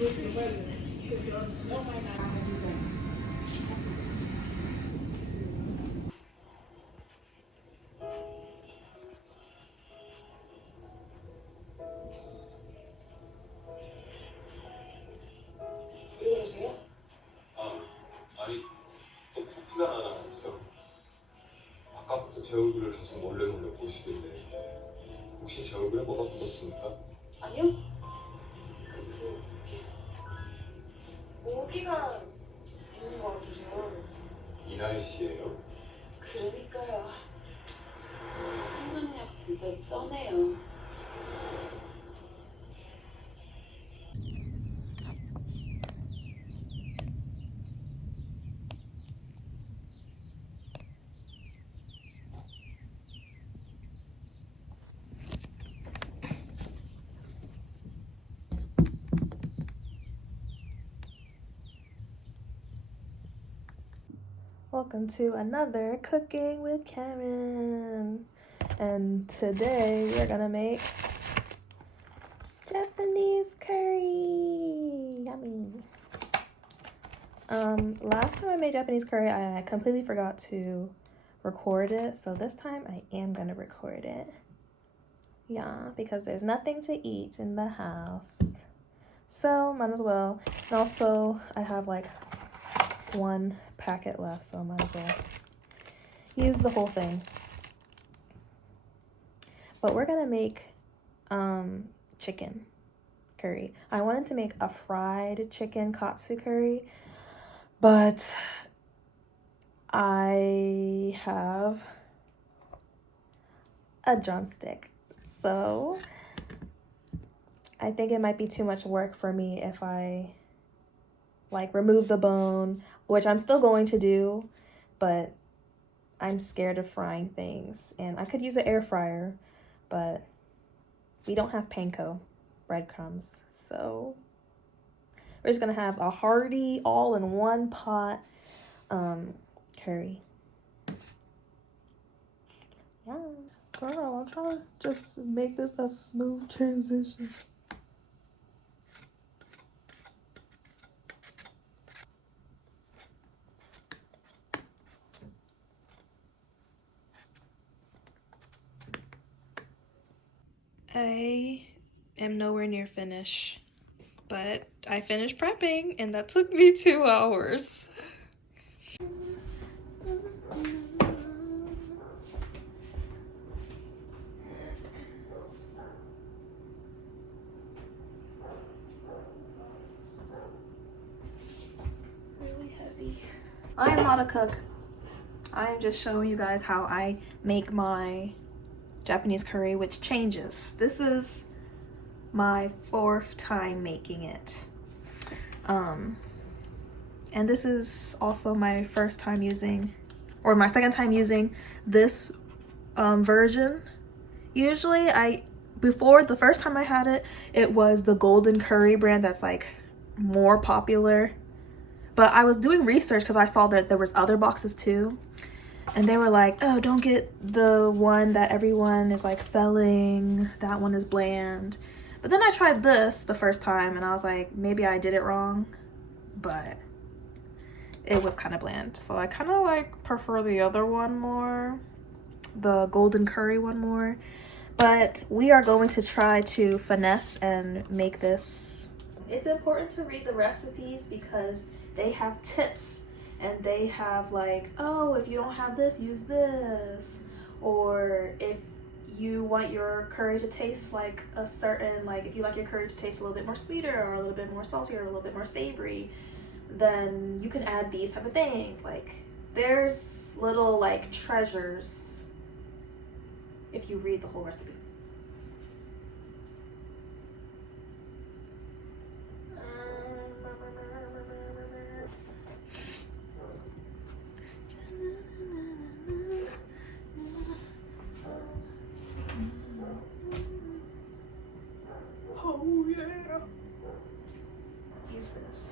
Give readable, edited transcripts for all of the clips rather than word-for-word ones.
그러세요? 아니 또 커피가 나왔어. 아까부터 제 얼굴을 계속 몰래 보시길래 혹시 제 얼굴에 뭐가 묻었습니까? 아니요. 모기가 있는 것 같아서요. 이 날씨예요? 그러니까요. 생존력 진짜 쩌네요. Welcome to another Cooking with Karen. And today we're gonna make Japanese curry. Yummy. Last time I made Japanese curry, I completely forgot to record it. So this time I am gonna record it. Yeah, because there's nothing to eat in the house. So might as well. And also I have like one packet left, so I might as well use the whole thing. But we're gonna make chicken curry. I wanted to make a fried chicken katsu curry, but I have a drumstick, so I think it might be too much work for me if I like remove the bone, which I'm still going to do, but I'm scared of frying things. And I could use an air fryer, but we don't have panko breadcrumbs, so we're just gonna have a hearty all-in-one pot curry. Yeah, girl, I'm trying to just make this a smooth transition. I am nowhere near finished, but I finished prepping and that took me 2 hours. Really heavy. I am not a cook. I am just showing you guys how I make my Japanese curry, which changes. This is my 4th time making it. And this is also my first time using, or my 2nd time using this version. Usually before the first time I had it, it was the golden curry brand that's like more popular. But I was doing research because I saw that there was other boxes too. And they were like, oh, don't get the one that everyone is like selling. That one is bland. But then I tried this the first time and I was like, maybe I did it wrong. But it was kind of bland. So I kind of like prefer the other one more. The golden curry one more. But we are going to try to finesse and make this. It's important to read the recipes because they have tips. And they have like, oh, if you don't have this, use this. Or if you want your curry to taste like a certain, like if you like your curry to taste a little bit more sweeter or a little bit more salty or a little bit more savory, then you can add these type of things. Like there's little like treasures if you read the whole recipe. Oh yeah. Use this.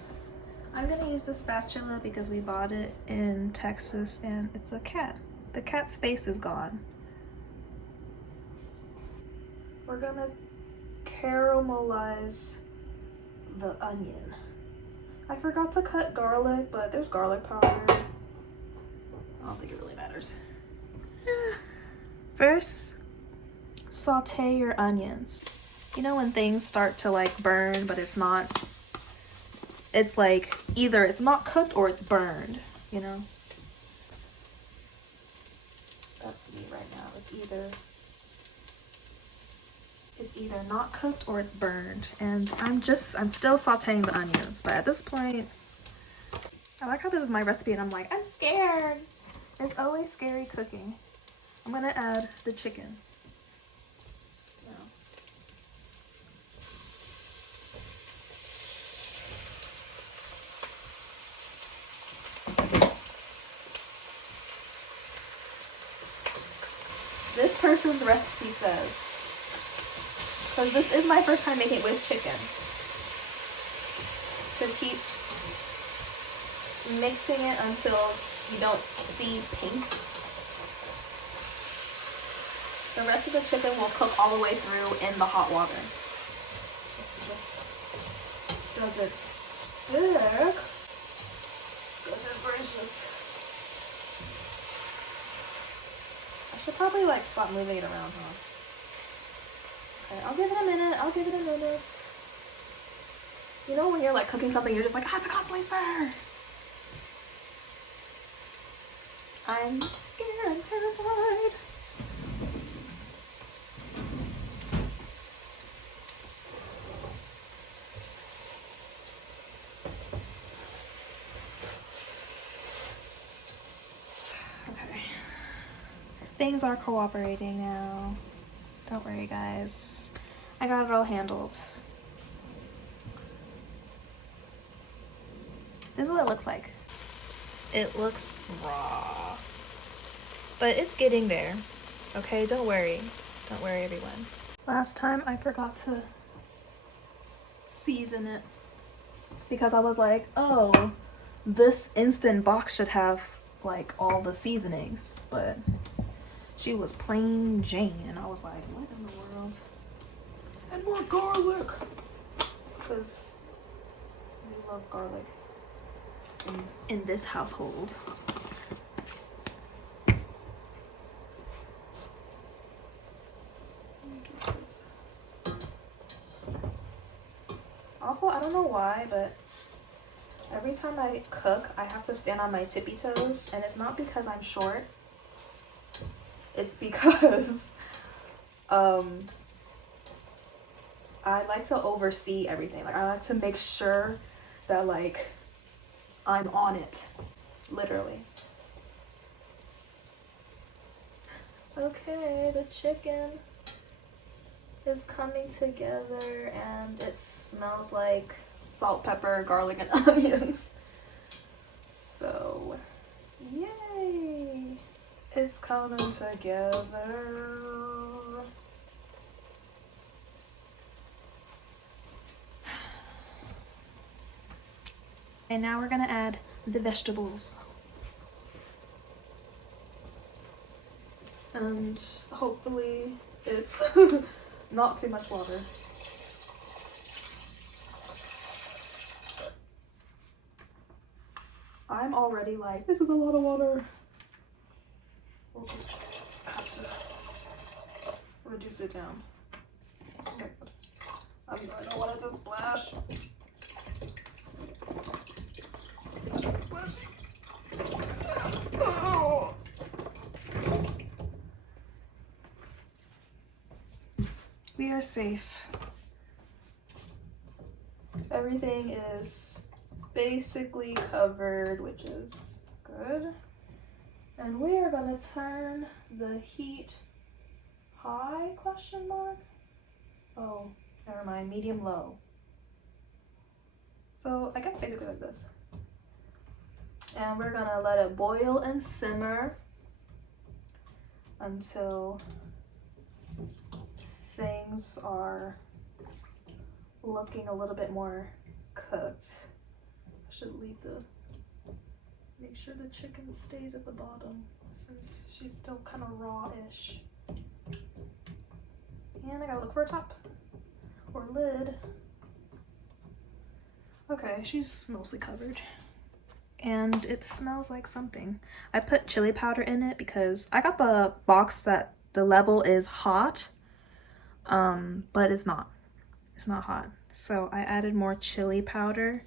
I'm gonna use the spatula because we bought it in Texas and it's a cat. The cat's face is gone. We're gonna caramelize the onion. I forgot to cut garlic, but there's garlic powder. I don't think it really matters. First, saute your onions. You know when things start to like burn, but it's not, it's like either it's not cooked or it's burned, you know? That's me right now. It's either not cooked or it's burned. And I'm still sauteing the onions, but at this point, I like how this is my recipe and I'm like, I'm scared. It's always scary cooking. I'm gonna add the chicken. This person's recipe says, because this is my first time making it with chicken, to keep mixing it until you don't see pink. The rest of the chicken will cook all the way through in the hot water. It just doesn't stick. Goodness gracious. I should probably like stop moving it around, huh? Okay, I'll give it a minute. You know when you're like cooking something, you're just like, I have to constantly stir. I'm scared, I'm terrified. Okay. Things are cooperating now. Don't worry, guys. I got it all handled. This is what it looks like. It looks raw. But it's getting there. Okay, don't worry. Don't worry, everyone. Last time I forgot to season it because I was like, oh, this instant box should have like all the seasonings, but she was plain Jane, and I was like, what in the world? And more garlic! Because we love garlic in this household. Also, I don't know why, but every time I cook, I have to stand on my tippy toes, and it's not because I'm short. It's because I like to oversee everything. Like, I like to make sure that like I'm on it, literally. Okay, the chicken is coming together and it smells like salt, pepper, garlic, and onions. So, yay! It's coming together. And now we're gonna add the vegetables. And hopefully it's not too much water. I'm already like, this is a lot of water. We'll just have to reduce it down. Okay. I don't want it to splash. Oh. We are safe. Everything is basically covered, which is good. And we are gonna turn the heat high, question mark? Oh, never mind, medium low. So I guess basically like this. And we're gonna let it boil and simmer until things are looking a little bit more cooked. I should make sure the chicken stays at the bottom since she's still kind of raw-ish. And I gotta look for a top or lid. Okay, she's mostly covered. And it smells like something. I put chili powder in it because I got the box that the level is hot, but it's not. It's not hot. So I added more chili powder.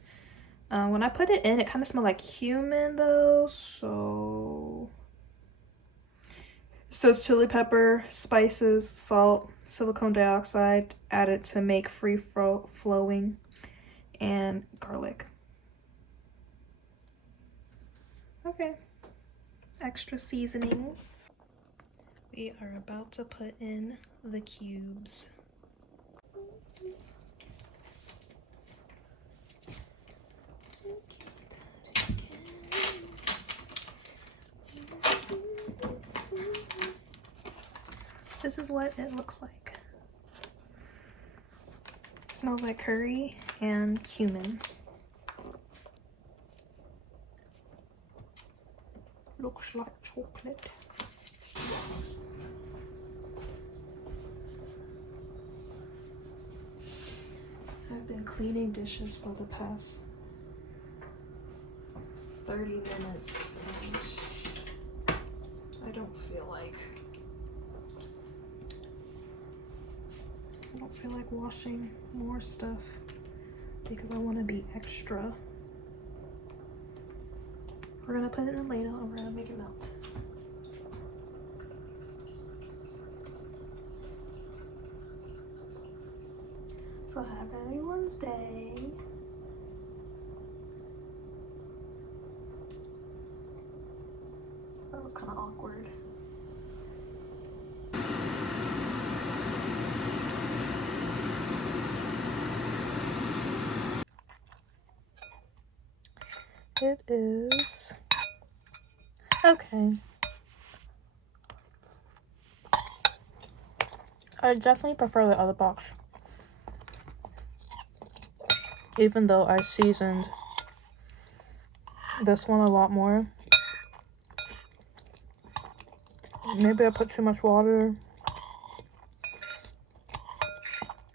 When I put it in, it kind of smelled like cumin though, so it says chili pepper, spices, salt, silicone dioxide added to make free flowing, and garlic. Okay, extra seasoning. We are about to put in the cubes. This is what it looks like. It smells like curry and cumin. Looks like chocolate. I've been cleaning dishes for the past 30 minutes and I don't feel like washing more stuff because I want to be extra. We're gonna put it in a ladle and we're gonna make it melt. So happy Wednesday. That was kind of awkward. It is okay. I definitely prefer the other box, even though I seasoned this one a lot more. Maybe I put too much water,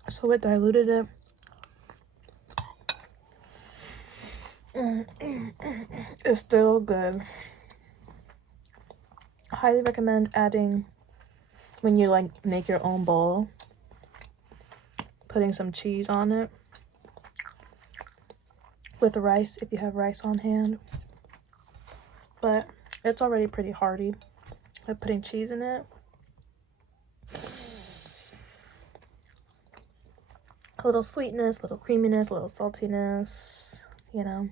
so it diluted it. It's still good. I highly recommend adding, when you like make your own bowl, putting some cheese on it with rice if you have rice on hand. But it's already pretty hearty. But putting cheese in it, a little sweetness, a little creaminess, a little saltiness, you know.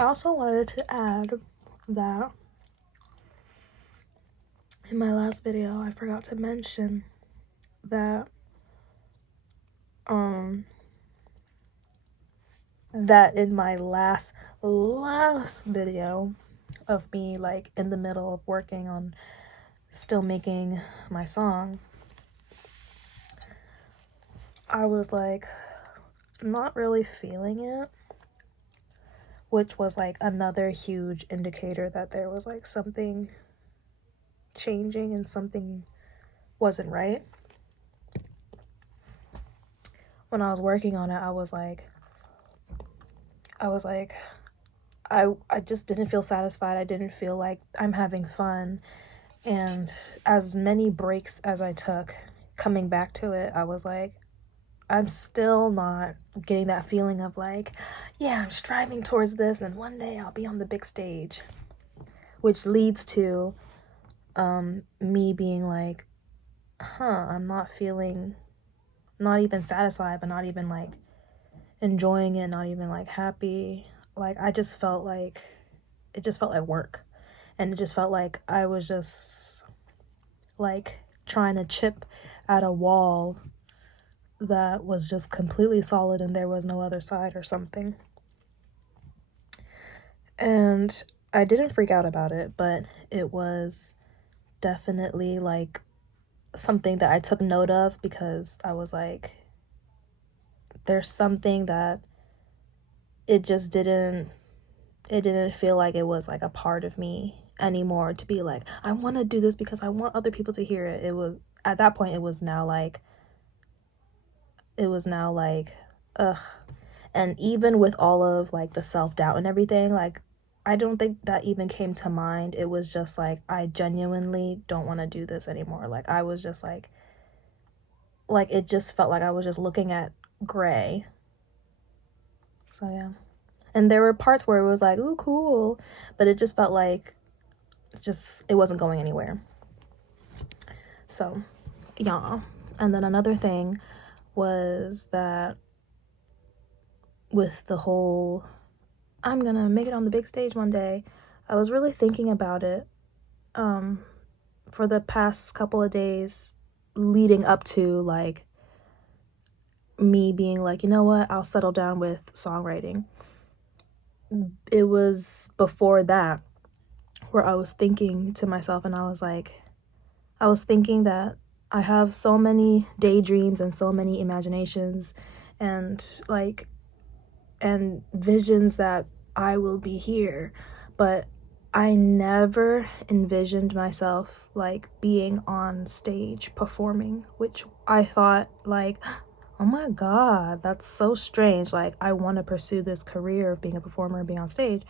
I also wanted to add that in my last video, I forgot to mention that that in my last video of me like in the middle of working on still making my song, I was like not really feeling it, which was like another huge indicator that there was like something changing and something wasn't right. When I was working on it, I was like I just didn't feel satisfied. I didn't feel like I'm having fun. And as many breaks as I took coming back to it, I was like, I'm still not getting that feeling of like, yeah, I'm striving towards this and one day I'll be on the big stage. Which leads to me being like, I'm not feeling, not even satisfied, but not even like enjoying it, not even like happy. Like I just felt like, it just felt like work. And it just felt like I was just like trying to chip at a wall that was just completely solid and there was no other side or something. And I didn't freak out about it, but it was definitely like something that I took note of because I was like, there's something that it didn't feel like it was like a part of me anymore to be like, I want to do this because I want other people to hear it. It was, at that point, it was now like ugh. And even with all of like the self-doubt and everything, like I don't think that even came to mind. It was just like, I genuinely don't want to do this anymore. Like I was just like it just felt like I was just looking at gray. So yeah. And there were parts where it was like, ooh, cool, but it just felt like it wasn't going anywhere. So yeah. And then another thing was that with the whole I'm gonna make it on the big stage one day, I was really thinking about it for the past couple of days leading up to like me being like, you know what, I'll settle down with songwriting. It was before that where I was thinking to myself, and I was thinking that I have so many daydreams and so many imaginations and visions that I will be here, but I never envisioned myself like being on stage performing, which I thought like, oh my God, that's so strange. Like I want to pursue this career of being a performer and being on stage.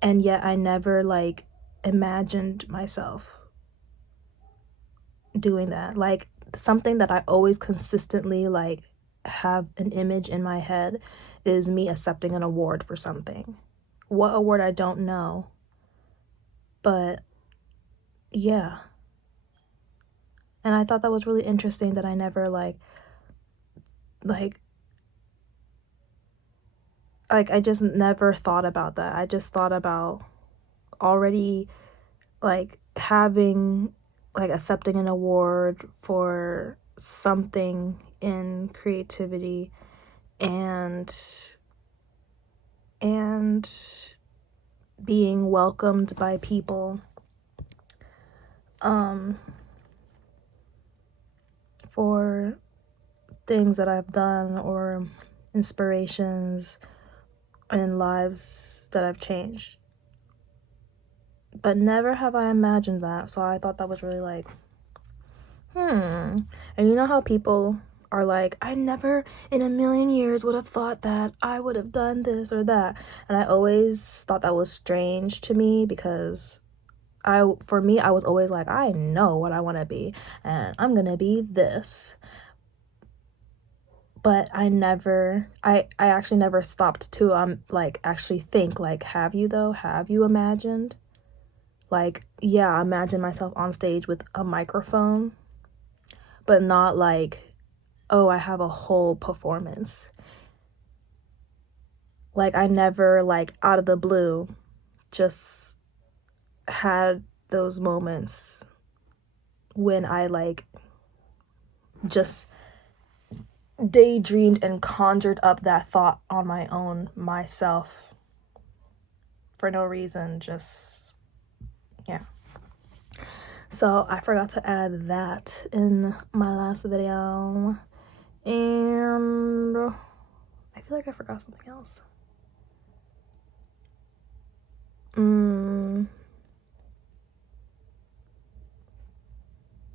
And yet I never like imagined myself doing that. Like something that I always consistently like have an image in my head is me accepting an award for something. What award, I don't know. But yeah. And I thought that was really interesting that I never I just never thought about that. I just thought about already like having like accepting an award for something in creativity and being welcomed by people for things that I've done or inspirations in lives that I've changed. But never have I imagined that. So I thought that was really like, And you know how people are like, I never in a million years would have thought that I would have done this or that. And I always thought that was strange to me because for me, I was always like, I know what I want to be and I'm going to be this. But I actually never stopped to like actually think like, have you though? Have you imagined? Like, yeah, imagine myself on stage with a microphone, but not like, oh, I have a whole performance. Like I never like out of the blue just had those moments when I like just daydreamed and conjured up that thought on my own myself for no reason, just yeah. So I forgot to add that in my last video, and I feel like I forgot something else.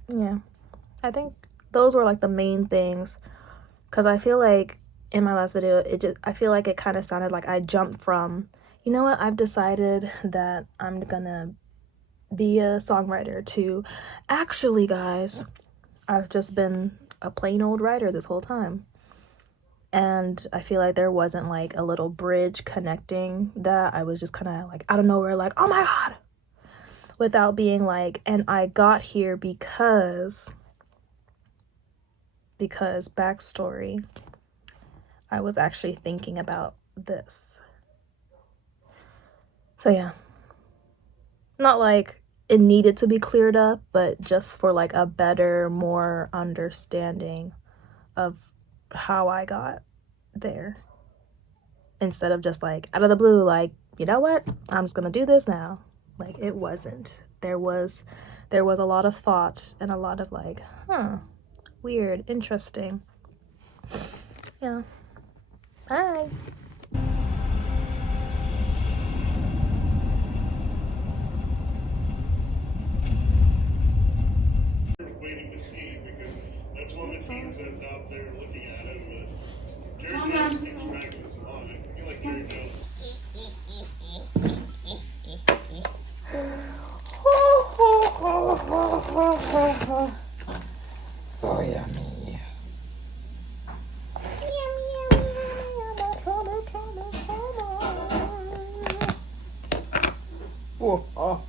Yeah, I think those were like the main things, because I feel like in my last video I feel like it kind of sounded like I jumped from, you know what, I've decided that I'm gonna be a songwriter, to actually, guys, I've just been a plain old writer this whole time. And I feel like there wasn't like a little bridge connecting that. I was just kind of like out of nowhere like, oh my God, without being like, and I got here because backstory, I was actually thinking about this. So yeah, not like it needed to be cleared up, but just for like a better, more understanding of how I got there, instead of just like out of the blue, like, you know what, I'm just gonna do this now. Like, it wasn't. There was a lot of thought and a lot of like, weird, interesting. Yeah. Bye. Waiting to see, because that's one of the teams that's out there looking at him. So yummy. Whoa, oh.